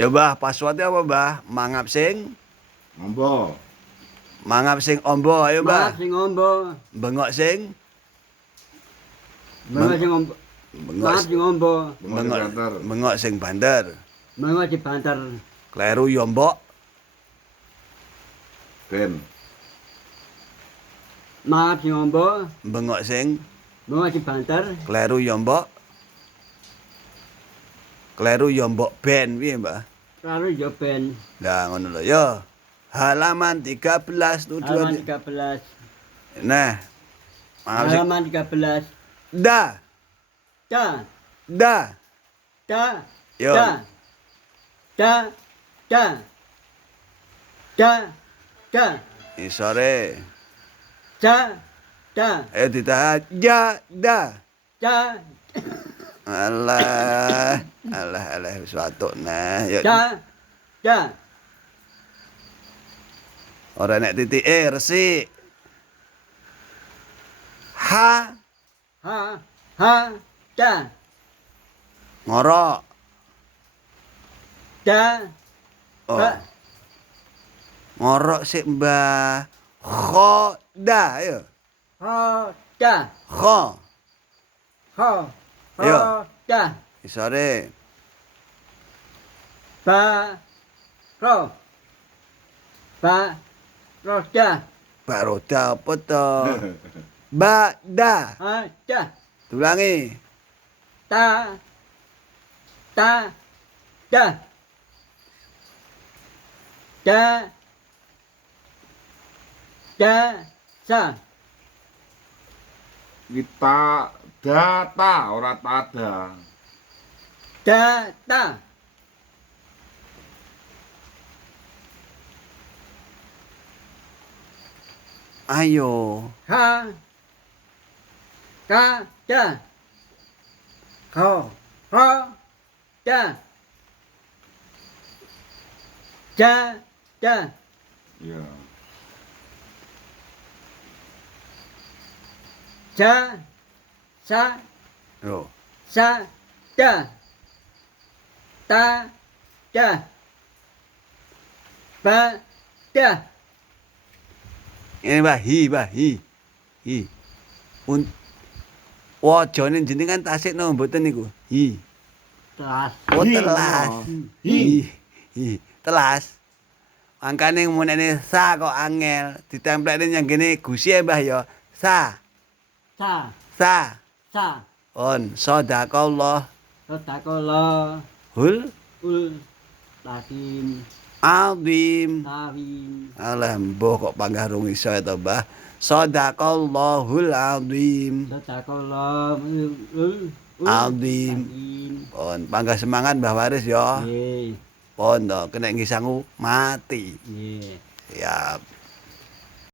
Ya Mbah, passwordnya apa Mbah? Mangap sing Ombo. ombo, ayo Mbah. Mangap sing ombo. Bengok sing Bengok sing ombo. bengok Mangap sing ombo. bengok sing banter. Bengok sing banter. Kleru yo mbok. Ben. Mangap sing ombo. Bengok sing banter. kleru yo mbok. Kleru yo mbok ben piye Mbah? Karo yo ben. Lah ngono lho yo. Halaman 13 Halaman 13. Nah. Mangap sing Halaman 13. da. Da. Da. Da. Yo. Da. Da. Da. Da. Da. Isore. Da. Da. Ayo ditahan. Ja, da. Da. Alah, wis watuk nah. Ya. Da. Da. Ora nek titike resik. Ha, Ha. Ha. Da. ngorok. Da. Oh. Ba. Ngorok sik Mbah. Kho, da, ayo. Ha. Da. Kho. Ha. Yo. Ha. Da. Isore. Ba. Ro. Ba. Ro. Da. Bak roda apa to? Ba, da. Ha. Da. Ulangi. Ta. Ta. Da. Da. Da. Sa. Kita data ora tada. Da. Ta. Ayo. Ha. Ka. Da. Kho. Ho. Da. Da. Da. Ya. Sa. Sa. Yo. Sa. Da. Ta. Da. Ba. Da. Ini Mbah, hi. Wajane jenengan tasik no mboten niku. Hi. Telas. Oh, Hi, telas. no. Telas. Angkane munene sa kok angel, ditemplekne yang gene gusi ya Mbah ya. Sa. Sa. Sa. Sa. On sadaqallah. Sodakola. Hul Ul. Takim. azim. Tawin. Alah mbah kok panggah rung iso to Mbah. Sadaqallahul azim. Sodakola. Ul. Azim. Pon panggah semangat Mbah Waris ya. Ye. Pon to kena ngisangu mati. Ye. Siap.